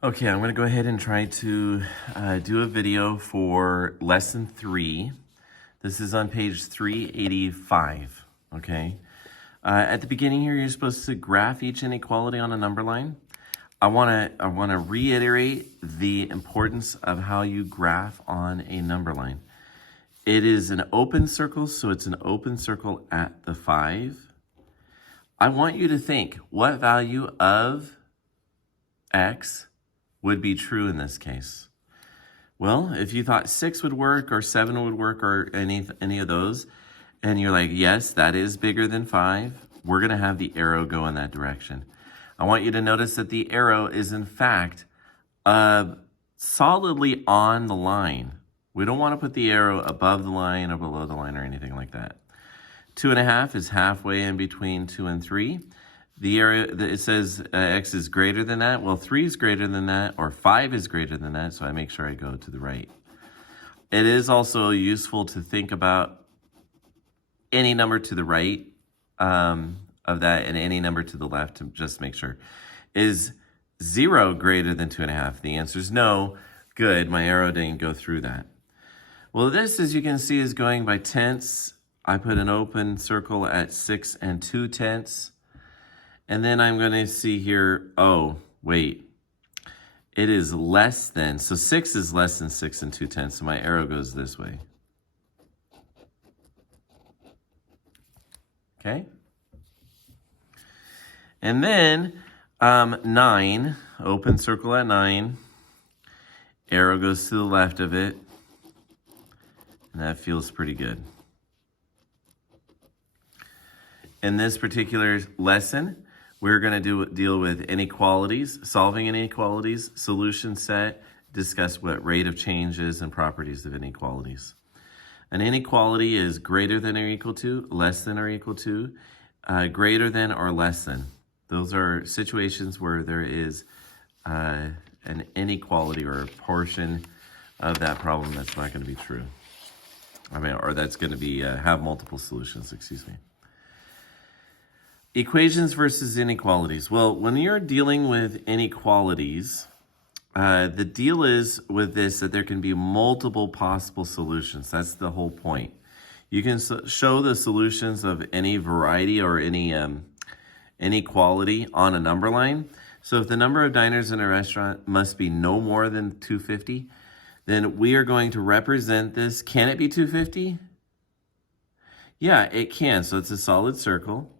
Okay, I'm going to go ahead and try to do a video for lesson 3. This is on page 385, okay? At the beginning here, you're supposed to graph each inequality on a number line. I want to reiterate the importance of how you graph on a number line. It is an open circle, so it's an open circle at the 5. I want you to think, what value of x would be true in this case? Well, if you thought 6 would work or 7 would work or any of those, and you're like, yes, that is bigger than 5, we're going to have the arrow go in that direction. I want you to notice that the arrow is, in fact, solidly on the line. We don't want to put the arrow above the line or below the line or anything like that. 2.5 is halfway in between 2 and 3. The area, it says x is greater than that. Well, 3 is greater than that, or 5 is greater than that, so I make sure I go to the right. It is also useful to think about any number to the right of that and any number to the left to just make sure. Is 0 greater than 2.5? The answer is no. Good, my arrow didn't go through that. Well, this, as you can see, is going by tenths. I put an open circle at 6 2/10. And then I'm going to see here, oh, wait, it is less than, so 6 is less than 6 2/10, so my arrow goes this way. Okay? And then 9, open circle at 9, arrow goes to the left of it, and that feels pretty good. In this particular lesson, we're going to deal with inequalities, solving inequalities, solution set, discuss what rate of change is and properties of inequalities. An inequality is greater than or equal to, less than or equal to, greater than or less than. Those are situations where there is an inequality or a portion of that problem that's not going to be true. Or that's going to be have multiple solutions, excuse me. Equations versus inequalities. Well, when you're dealing with inequalities, the deal is with this that there can be multiple possible solutions. That's the whole point. You can show the solutions of any variety or any inequality on a number line. So if the number of diners in a restaurant must be no more than 250, then we are going to represent this. Can it be 250? Yeah, it can. So it's a solid circle.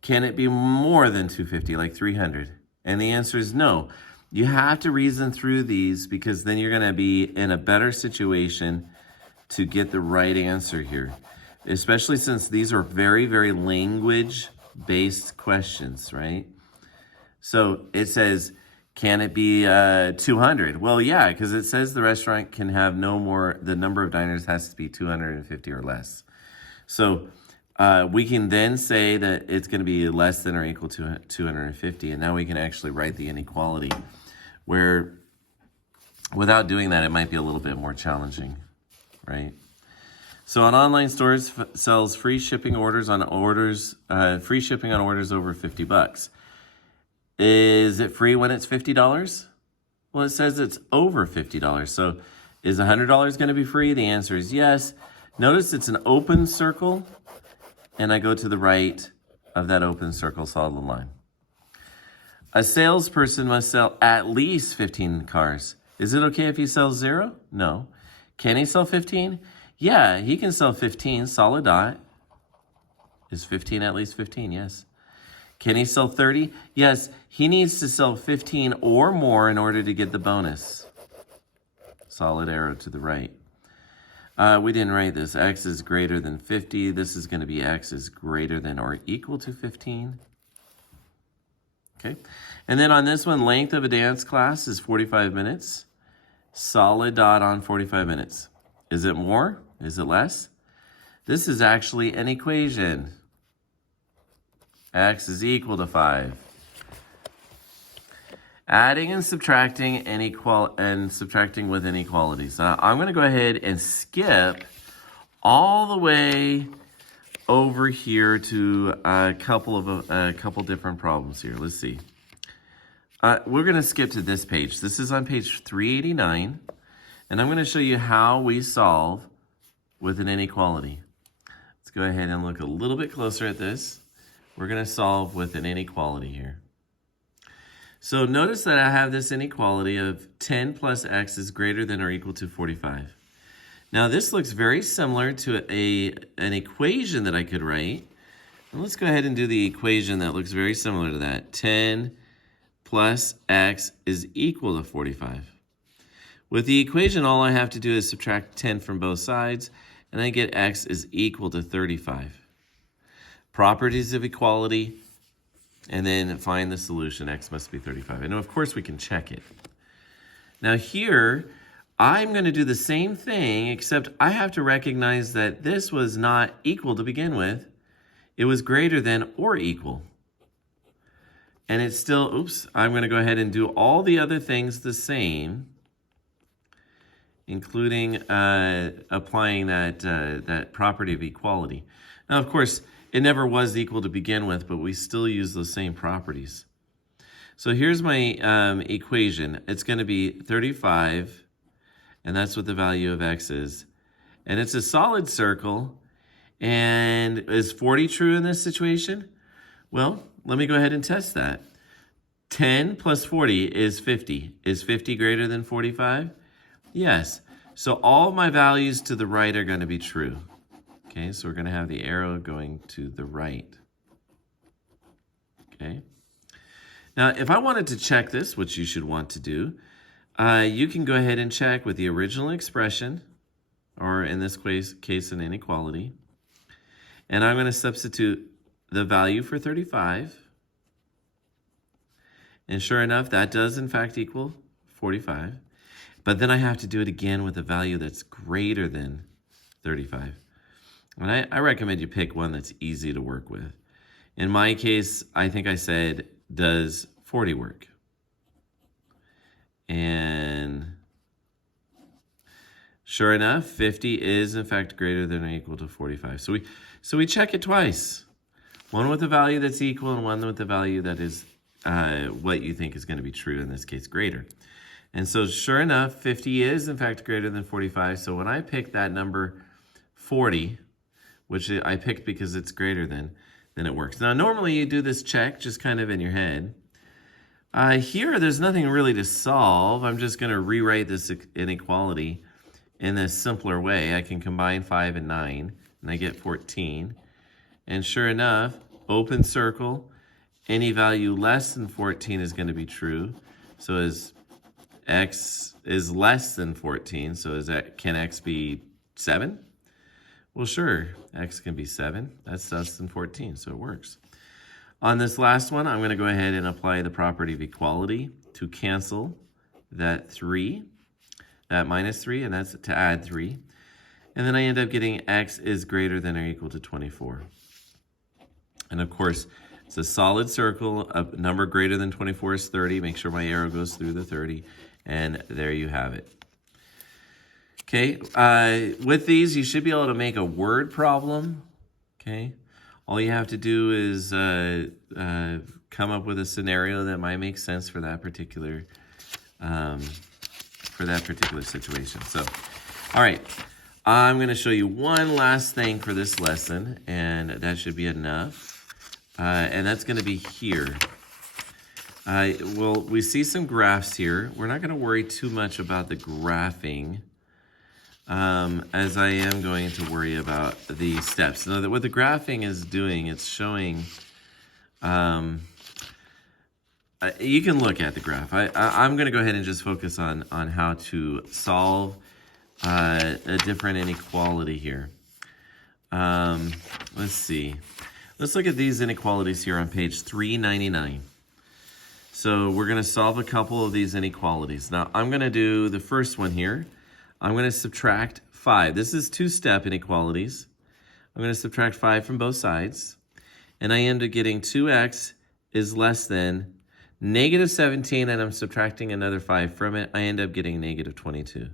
Can it be more than 250, like 300? And the answer is no. You have to reason through these because then you're going to be in a better situation to get the right answer here, especially since these are very, very language-based questions, right? So it says, can it be 200? Well, yeah, because it says the restaurant can have no more, the number of diners has to be 250 or less. So we can then say that it's going to be less than or equal to 250, and now we can actually write the inequality, where without doing that, it might be a little bit more challenging, right? So an online store sells free shipping on orders over $50. Is it free when it's $50? Well, it says it's over $50. So is $100 going to be free? The answer is yes. Notice it's an open circle, and I go to the right of that open circle solid line. A salesperson must sell at least 15 cars. Is it okay if he sells 0? No. Can he sell 15? Yeah, he can sell 15, solid dot. Is 15 at least 15? Yes. Can he sell 30? Yes, he needs to sell 15 or more in order to get the bonus. Solid arrow to the right. We didn't write this. X is greater than 50. This is going to be X is greater than or equal to 15. Okay. And then on this one, length of a dance class is 45 minutes. Solid dot on 45 minutes. Is it more? Is it less? This is actually an equation. X is equal to 5. Adding and subtracting subtracting with inequalities. I'm going to go ahead and skip all the way over here to a couple different problems here. Let's see. we're going to skip to this page. This is on page 389, and I'm going to show you how we solve with an inequality. Let's go ahead and look a little bit closer at this. We're going to solve with an inequality here. So notice that I have this inequality of 10 plus x is greater than or equal to 45. Now this looks very similar to an equation that I could write. And let's go ahead and do the equation that looks very similar to that. 10 plus x is equal to 45. With the equation, all I have to do is subtract 10 from both sides, and I get x is equal to 35. Properties of equality, and then find the solution. X must be 35. And of course we can check it. Now here, I'm going to do the same thing, except I have to recognize that this was not equal to begin with. It was greater than or equal. And it's still, oops, I'm going to go ahead and do all the other things the same, including applying that property of equality. Now, of course, it never was equal to begin with, but we still use those same properties. So here's my equation. It's going to be 35, and that's what the value of x is. And it's a solid circle. And is 40 true in this situation? Well, let me go ahead and test that. 10 plus 40 is 50. Is 50 greater than 45? Yes. So all my values to the right are going to be true. Okay, so we're going to have the arrow going to the right. Okay. Now, if I wanted to check this, which you should want to do, you can go ahead and check with the original expression, or in this case, an inequality. And I'm going to substitute the value for 35. And sure enough, that does in fact equal 45. But then I have to do it again with a value that's greater than 35. And I recommend you pick one that's easy to work with. In my case, I think I said, does 40 work? And sure enough, 50 is in fact greater than or equal to 45. So we check it twice. One with a value that's equal and one with the value that is what you think is going to be true, in this case, greater. And so sure enough, 50 is in fact greater than 45. So when I pick that number 40, which I picked because it's greater than it works. Now, normally you do this check just kind of in your head. Here, there's nothing really to solve. I'm just going to rewrite this inequality in this simpler way. I can combine 5 and 9, and I get 14. And sure enough, open circle, any value less than 14 is going to be true. So as x is less than 14, so can x be 7? Well, sure, x can be 7. That's less than 14, so it works. On this last one, I'm going to go ahead and apply the property of equality to cancel that 3, that minus 3, and that's to add 3. And then I end up getting x is greater than or equal to 24. And of course, it's a solid circle. A number greater than 24 is 30. Make sure my arrow goes through the 30. And there you have it. Okay, with these, you should be able to make a word problem. Okay, all you have to do is come up with a scenario that might make sense for that particular situation. So, all right, I'm going to show you one last thing for this lesson, and that should be enough. And that's going to be here. Well, we see some graphs here. We're not going to worry too much about the graphing, as I am going to worry about the steps. Now, what the graphing is doing, it's showing, you can look at the graph. I'm going to go ahead and just focus on how to solve a different inequality here. Let's see. Let's look at these inequalities here on page 399. So we're going to solve a couple of these inequalities. Now, I'm going to do the first one here. I'm going to subtract 5. This is two-step inequalities. I'm going to subtract 5 from both sides. And I end up getting 2x is less than negative 17, and I'm subtracting another 5 from it. I end up getting negative 22.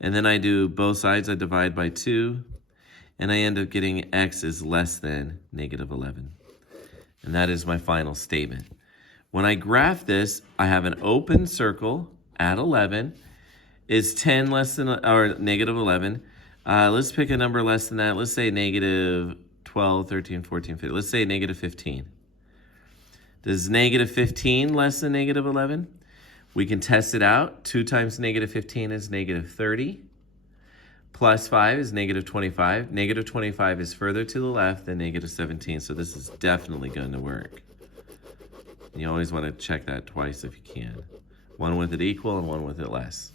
And then I do both sides. I divide by 2. And I end up getting x is less than negative 11. And that is my final statement. When I graph this, I have an open circle at 11. Is 10 less than, or negative 11? Let's pick a number less than that. Let's say negative 12, 13, 14, 15. Let's say negative 15. Does negative 15 less than negative 11? We can test it out. 2 times negative 15 is negative 30. Plus 5 is negative 25. Negative 25 is further to the left than negative 17, so this is definitely going to work. You always want to check that twice if you can. One with it equal and one with it less,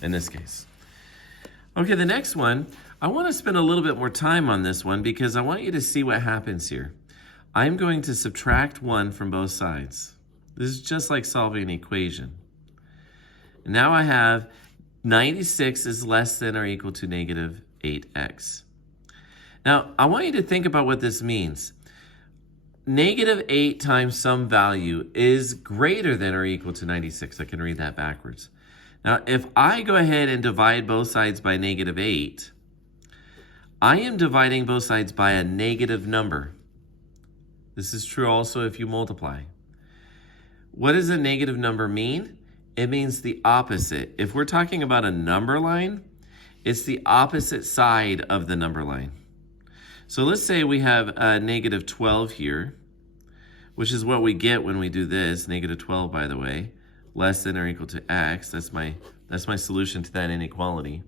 in this case. Okay, the next one, I want to spend a little bit more time on this one because I want you to see what happens here. I'm going to subtract 1 from both sides. This is just like solving an equation. Now I have 96 is less than or equal to negative 8x. Now, I want you to think about what this means. Negative 8 times some value is greater than or equal to 96. I can read that backwards. Now, if I go ahead and divide both sides by negative 8, I am dividing both sides by a negative number. This is true also if you multiply. What does a negative number mean? It means the opposite. If we're talking about a number line, it's the opposite side of the number line. So let's say we have a negative 12 here, which is what we get when we do this, negative 12, by the way, less than or equal to x. That's my solution to that inequality.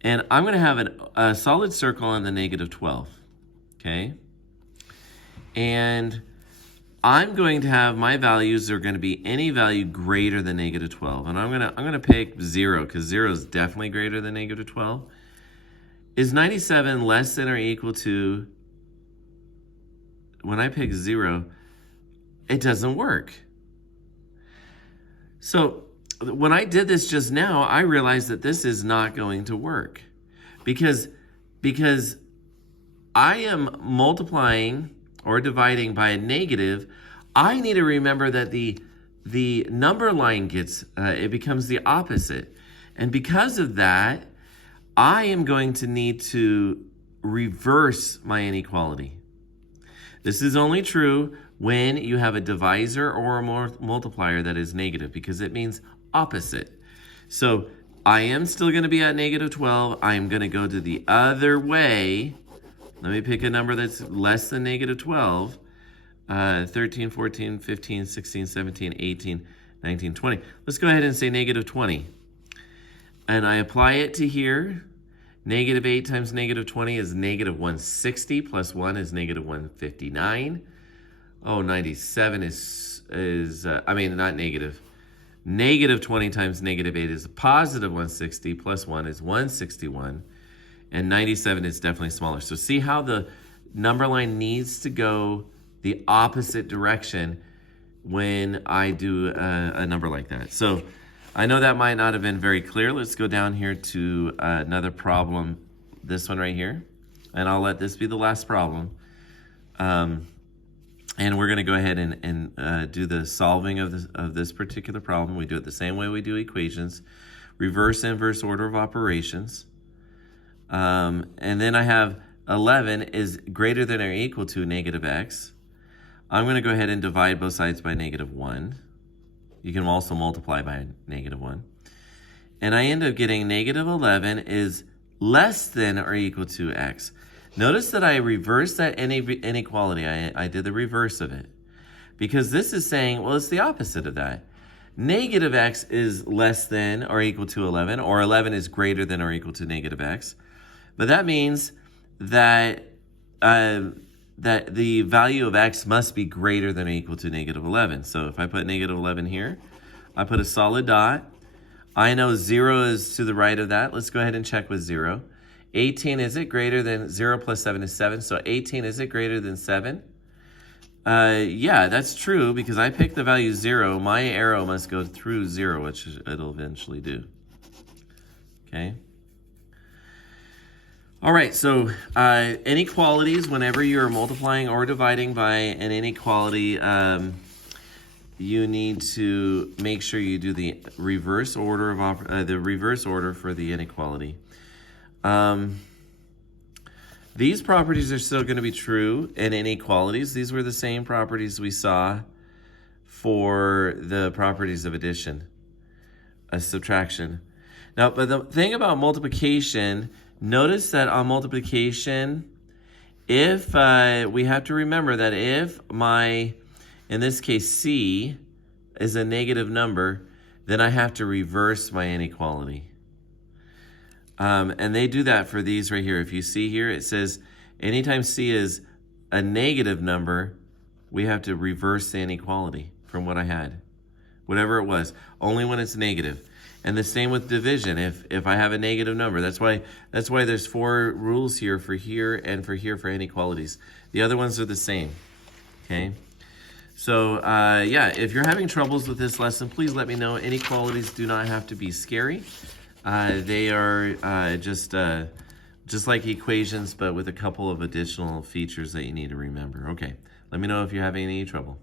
And I'm going to have a solid circle on the negative 12, okay? And I'm going to have my values are going to be any value greater than negative 12. And I'm going to pick 0 because 0 is definitely greater than negative 12. Is 97 less than or equal to, when I pick 0, it doesn't work. So when I did this just now, I realized that this is not going to work because I am multiplying or dividing by a negative. I need to remember that the number line gets, it becomes the opposite. And because of that, I am going to need to reverse my inequality. This is only true when you have a divisor or a multiplier that is negative because it means opposite. So I am still going to be at negative 12. I am going to go to the other way. Let me pick a number that's less than negative 12. 13, 14, 15, 16, 17, 18, 19, 20. Let's go ahead and say negative 20. And I apply it to here. Negative 8 times negative 20 is negative 160 plus 1 is negative 159. Oh, 97 not negative. Negative 20 times negative 8 is a positive 160 plus 1 is 161. And 97 is definitely smaller. So see how the number line needs to go the opposite direction when I do a number like that. So I know that might not have been very clear. Let's go down here to another problem, this one right here. And I'll let this be the last problem. And we're going to go ahead and do the solving of this particular problem. We do it the same way we do equations. Reverse inverse order of operations. And then I have 11 is greater than or equal to negative x. I'm going to go ahead and divide both sides by negative 1. You can also multiply by negative 1. And I end up getting negative 11 is less than or equal to x. Notice that I reversed that inequality. I did the reverse of it. Because this is saying, well, it's the opposite of that. Negative x is less than or equal to 11, or 11 is greater than or equal to negative x. But that means that that the value of x must be greater than or equal to negative 11. So if I put negative 11 here, I put a solid dot. I know 0 is to the right of that. Let's go ahead and check with 0. 18, is it greater than 0 plus 7 is 7? So 18, is it greater than 7? Yeah, that's true because I picked the value 0. My arrow must go through 0, which it'll eventually do. Okay. All right, so inequalities, whenever you're multiplying or dividing by an inequality, you need to make sure you do the reverse order for the inequality. These properties are still going to be true in inequalities. These were the same properties we saw for the properties of addition, a subtraction. Now, but the thing about multiplication, notice that on multiplication, if we have to remember that if my, in this case, C is a negative number, then I have to reverse my inequality. And they do that for these right here. If you see here, it says anytime C is a negative number, we have to reverse the inequality from what I had, whatever it was, only when it's negative. And the same with division. If I have a negative number, that's why there's 4 rules here for here for inequalities. The other ones are the same. Okay. So yeah, if you're having troubles with this lesson, please let me know. Inequalities do not have to be scary. They are just like equations, but with a couple of additional features that you need to remember. Okay, let me know if you're having any trouble.